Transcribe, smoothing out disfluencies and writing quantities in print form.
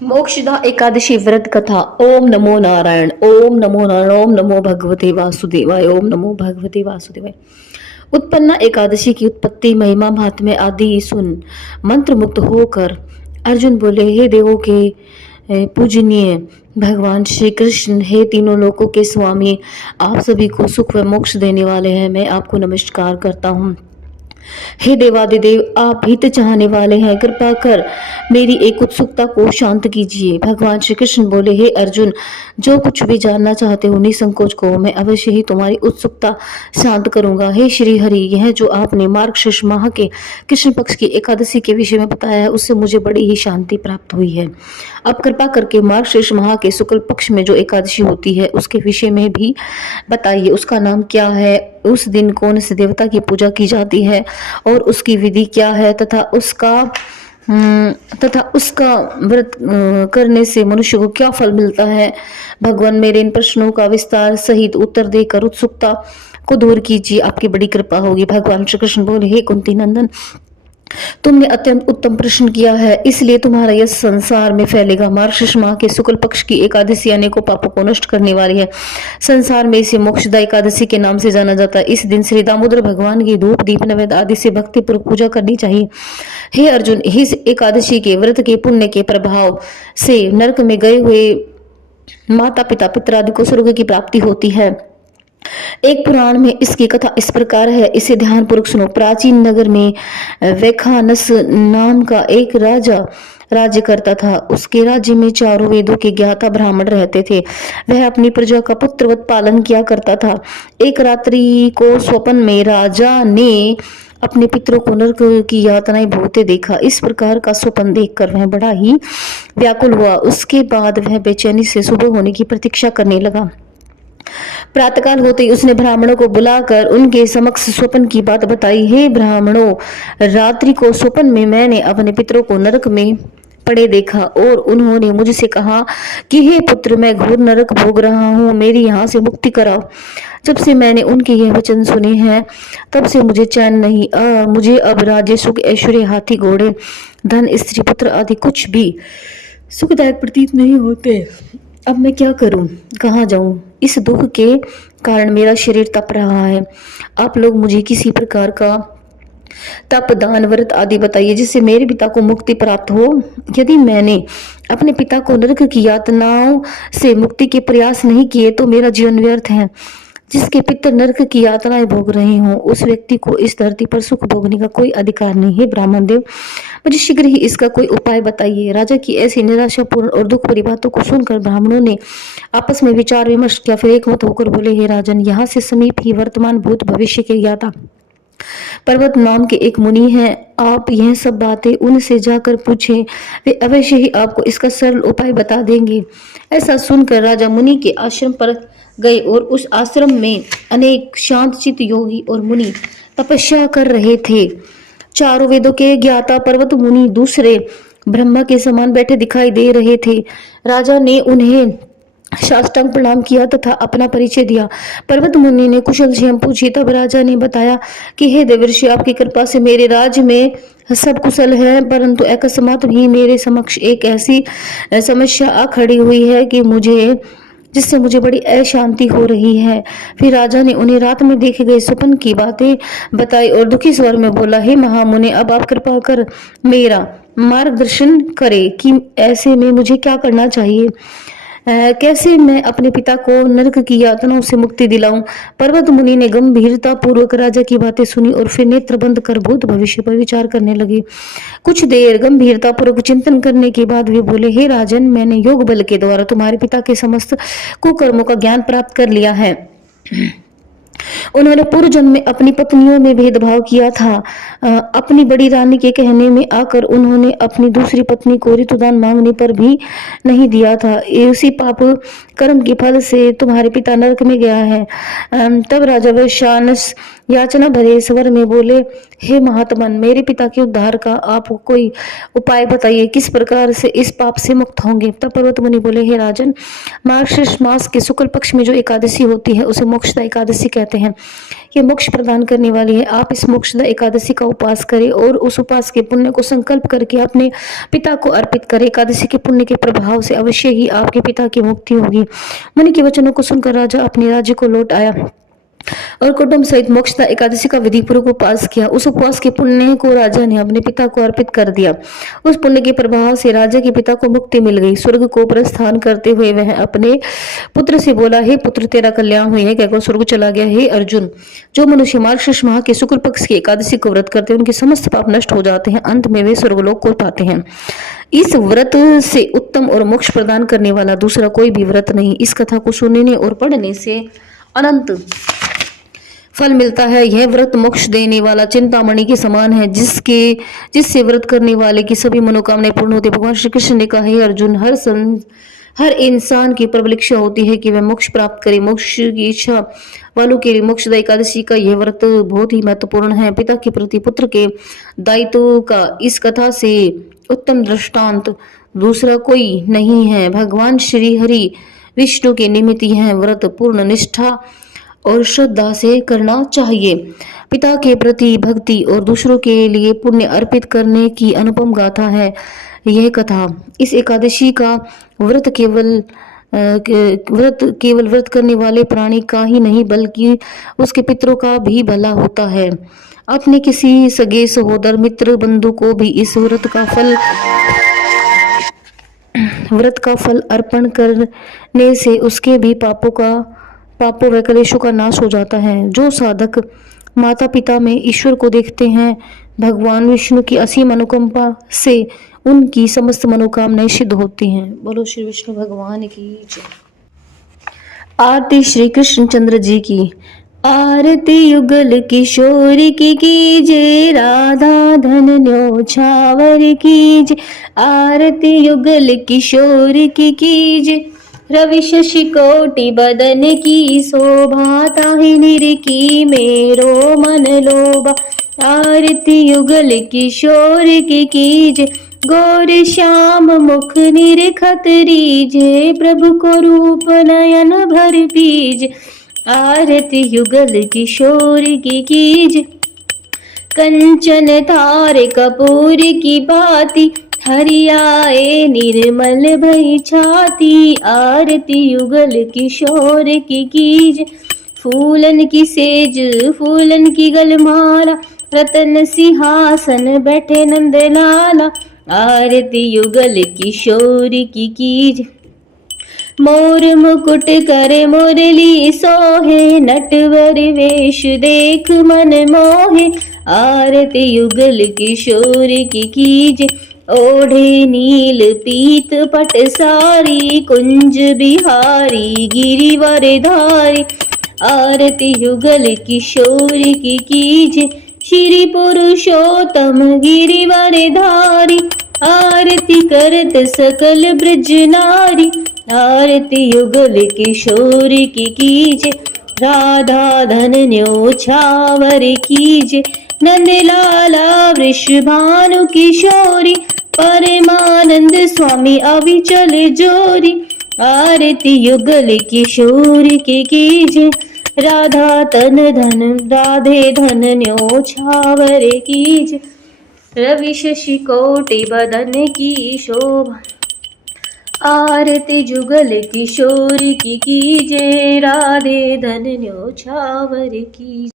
मोक्षदा एकादशी व्रत कथा। ओम नमो नारायण, ओम नमो नारायण, ओम नमो भगवते वासुदेवाय, ओम नमो भगवते वासुदेवाय। उत्पन्ना एकादशी की उत्पत्ति, महिमा, महात्म्य आदि सुन मंत्र मुक्त होकर अर्जुन बोले, हे देवों के पूजनीय भगवान श्री कृष्ण, हे तीनों लोकों के स्वामी, आप सभी को सुख व मोक्ष देने वाले हैं, मैं आपको नमस्कार करता हूँ। हे देवादिदेव, आप हित चाहने वाले हैं, कृपा कर मेरी एक उत्सुकता को शांत कीजिए। भगवान श्री कृष्ण बोले, हे अर्जुन, जो कुछ भी जानना चाहते हो निसंकोच को, मैं अवश्य ही तुम्हारी उत्सुकता शांत करूंगा। हे श्री हरि, यह जो आपने मार्गशीर्ष माह के कृष्ण पक्ष की एकादशी के विषय में बताया है, उससे मुझे बड़ी ही शांति प्राप्त हुई है। अब कृपा करके मार्गशीर्ष माह के शुक्ल पक्ष में जो एकादशी होती है उसके विषय में भी बताइए। उसका नाम क्या है, उस दिन कौन से देवता की पूजा की जाती है और उसकी विधि क्या है, तथा उसका व्रत करने से मनुष्य को क्या फल मिलता है। भगवान, मेरे इन प्रश्नों का विस्तार सहित उत्तर देकर उत्सुकता को दूर कीजिए, आपकी बड़ी कृपा होगी। भगवान श्री कृष्ण बोले, हे कुंती नंदन, तुमने अत्यंत उत्तम प्रश्न किया है, इसलिए तुम्हारा यह संसार में फैलेगा। मार्गशीर्ष माह के शुक्ल पक्ष की एकादशी अनेकों पापों को नष्ट करने वाली है। संसार में इसे मोक्षदा एकादशी के नाम से जाना जाता है। इस दिन श्री दामोदर भगवान की धूप दीप नैवेद्य आदि से भक्ति पूर्वक पूजा करनी चाहिए। हे अर्जुन, इस एकादशी के व्रत के पुण्य के प्रभाव से नरक में गए हुए माता पिता पितरादि को स्वर्ग की प्राप्ति होती है। एक पुराण में इसकी कथा इस प्रकार है, इसे ध्यान पूर्वक सुनो। प्राचीन नगर में वैखानस नाम का एक राजा राज्य करता था। उसके राज्य में चारों वेदों के ज्ञाता ब्राह्मण रहते थे। वह अपनी प्रजा का पुत्रवत पालन किया करता था। एक रात्रि को स्वप्न में राजा ने अपने पितरों को नरक की यातनाएं भोगते देखा। इस प्रकार का स्वप्न देखकर वह बड़ा ही व्याकुल हुआ। उसके बाद वह बेचैनी से सुबह होने की प्रतीक्षा करने लगा। प्रातःकाल होते ही उसने ब्राह्मणों को बुलाकर उनके समक्ष स्वप्न की बात बताई। हे ब्राह्मणों, रात्रि को स्वप्न में मैंने अपने पितरों को नरक में पड़े देखा और उन्होंने मुझसे कहा कि हे पुत्र, मैं घोर नरक भोग रहा हूँ, मेरी यहाँ से मुक्ति कराओ। जब से मैंने उनके यह वचन सुने हैं, तब से मुझे चैन नहीं। मुझे अब राज्य सुख ऐश्वर्य हाथी घोड़े धन स्त्री पुत्र आदि कुछ भी सुखदायक प्रतीत नहीं होते। अब मैं क्या करूं, कहाँ जाऊं? इस दुख के कारण मेरा शरीर तप रहा है। आप लोग मुझे किसी प्रकार का तप दान व्रत आदि बताइए जिससे मेरे पिता को मुक्ति प्राप्त हो। यदि मैंने अपने पिता को नरक की यातनाओं से मुक्ति के प्रयास नहीं किए तो मेरा जीवन व्यर्थ है। जिसके पितर नरक की यातनाएं भोग रहे हों, उस व्यक्ति को इस धरती पर सुख भोगने का कोई अधिकार नहीं है। ब्राह्मण देव, मुझे शीघ्र ही इसका कोई उपाय बताइए। राजा की ऐसी निराशापूर्ण और दुख भरी बातों को सुनकर ब्राह्मणों ने आपस में विचार विमर्श किया। फिर एकमत होकर बोले, हे राजन, यहाँ से समीप ही वर्तमान भूत भविष्य के ज्ञाता पर्वत नाम के एक मुनि हैं। आप यह सब बातें उनसे जाकर पूछें, वे अवश्य ही आपको इसका सरल उपाय बता देंगे। ऐसा सुनकर राजा मुनि के आश्रम पर गए और उस आश्रम में अनेक शांतचित्त योगी और मुनि तपस्या कर रहे थे। चारों वेदों के ज्ञाता पर्वत मुनि दूसरे ब्रह्मा के समान बैठे दिखाई दे रहे थे। राजा ने उन्हें साष्टांग प्रणाम किया तथा अपना परिचय दिया। पर्वत मुनि ने कुशल क्षेम पूछी। तब राजा ने बताया कि हे देवर्षि, आपकी कृपा से मेरे राज्य में सब कुशल है, परंतु अकस्मात भी मेरे समक्ष एक ऐसी समस्या आ खड़ी हुई है कि जिससे मुझे बड़ी अशांति हो रही है। फिर राजा ने उन्हें रात में देखे गए स्वप्न की बातें बताई और दुखी स्वर में बोला, हे महामुनि, अब आप कृपा कर मेरा मार्गदर्शन करें कि ऐसे में मुझे क्या करना चाहिए। कैसे मैं अपने पिता को नरक की यातनाओं से मुक्ति दिलाऊं। पर्वत मुनि ने गंभीरता पूर्वक राजा की बातें सुनी और फिर नेत्र बंद कर भूत भविष्य पर विचार करने लगे। कुछ देर गंभीरता पूर्वक चिंतन करने के बाद वे बोले, हे राजन, मैंने योग बल के द्वारा तुम्हारे पिता के समस्त कुकर्मों का ज्ञान प्राप्त कर लिया है। उन्होंने पूर्व जन्म में अपनी पत्नियों में भेदभाव किया था। अपनी बड़ी रानी के कहने में आकर उन्होंने अपनी दूसरी पत्नी को ऋतुदान मांगने पर भी नहीं दिया था। उसी पाप कर्म के फल से तुम्हारे पिता नरक में गया है। तब राजा वैश्वानस याचना भरे स्वर में बोले, हे महात्मन, मेरे पिता के उद्धार का आप कोई उपाय बताइए, किस प्रकार से इस पाप से मुक्त होंगे। तब पर्वत मुनि बोले, हे राजन, मार्गशीर्ष मास के शुक्ल पक्ष में जो एकादशी होती है उसे मोक्षदा एकादशी कहते कहते हैं। ये मोक्ष प्रदान करने वाली है। आप इस मोक्षदा एकादशी का उपास करें और उस उपास के पुण्य को संकल्प करके अपने पिता को अर्पित करें। एकादशी के पुण्य के प्रभाव से अवश्य ही आपके पिता की मुक्ति होगी। मुनि के वचनों को सुनकर राजा अपने राज्य को लौट आया और कुटुंब सहित मोक्षदा एकादशी का विधि पूर्वक उपवास किया। उस उपवास के पुण्य को राजा ने अपने पिता को अर्पित कर दिया। उस पुण्य के प्रभाव से राजा के पिता को मुक्ति मिल गई। स्वर्ग को प्रस्थान करते हुए वह अपने पुत्र से बोला, हे पुत्र, तेरा कल्याण हुई है, कहकर स्वर्ग चला गया। हे अर्जुन, जो मनुष्य मार्गशीर्ष माह के शुक्ल पक्ष की एकादशी को व्रत करते हैं उनके समस्त पाप नष्ट हो जाते हैं, अंत में वे स्वर्गलोक को पाते हैं। इस व्रत से उत्तम और मोक्ष प्रदान करने वाला दूसरा कोई भी व्रत नहीं। इस कथा को सुनने और पढ़ने से अनंत फल मिलता है। यह व्रत मोक्ष देने वाला चिंतामणि के समान है, जिससे व्रत करने वाले की सभी मनोकामनाएं पूर्ण होती है। भगवान श्री कृष्ण ने कहा, हे अर्जुन, हर इंसान की प्रबल इच्छा होती है कि वह मोक्ष प्राप्त करे। मोक्ष की इच्छा वालों के लिए मोक्षदा एकादशी का यह व्रत बहुत ही महत्वपूर्ण है। पिता के प्रति पुत्र के दायित्व का इस कथा से उत्तम दृष्टांत दूसरा कोई नहीं है। भगवान श्री हरि विष्णु के निमित्त यह व्रत पूर्ण निष्ठा और श्रद्धा से करना चाहिए। पिता के प्रति भक्ति और दूसरों के लिए पुण्य अर्पित करने की अनुपम गाथा है यह कथा। इस एकादशी का व्रत केवल व्रत करने वाले प्राणी का ही नहीं बल्कि उसके पितरों का भी भला होता है। अपने किसी सगे सहोदर मित्र बंधु को भी इस व्रत का फल अर्पण करने से उसके भी पापों व कलेशों का नाश हो जाता है। जो साधक माता पिता में ईश्वर को देखते हैं, भगवान विष्णु की असीम अनुकंपा से उनकी समस्त मनोकामनाएं सिद्ध होती हैं। बोलो श्री विष्णु भगवान की जय। आरती श्री कृष्णचंद्र जी की। आरती युगल किशोर की कीजे, राधा धन न्योछावर कीजे। आरती युगल किशोर की कीजे, रवि शशि कोटि बदन की शोभा, ताहि निरखी मेरो मन लोभा। आरती युगल किशोर की कीजे, गौर श्याम मुख निरखत रीजे। प्रभु को रूप नयन भर पीजे। आरती युगल किशोर की कीजे, कंचन तारे कपूर की बाती, हरियाए निर्मल भई छाती। आरती युगल किशोर की कीज, फूलन की सेज फूलन की गलमाला, रतन सिंहासन बैठे नंद लाला। आरती युगल किशोर की कीज, मोर मुकुट करे मुरली सोहे, नटवर वेश देख मन मोहे। आरती युगल किशोर की कीज, ओढ़े नील पीत पट सारी, कुंज बिहारी गिरिवर धारी। आरती युगल किशोर की कीजे, श्री पुरुषोत्तम गिरिवर धारी। आरती करत सकल ब्रज नारी। आरती युगल किशोर की कीजे, राधा धन न्योछावर कीजे। नंद लाला वृषभानु किशोरी, परमानंद स्वामी अविचल जोरी। आरती युगल किशोर की कीजे, राधे धन न्योछावर कीजे। रवि शशि कोटि बदन की शोभा। आरती जुगल किशोर की कीजे, राधे धन न्योछावर कीजे।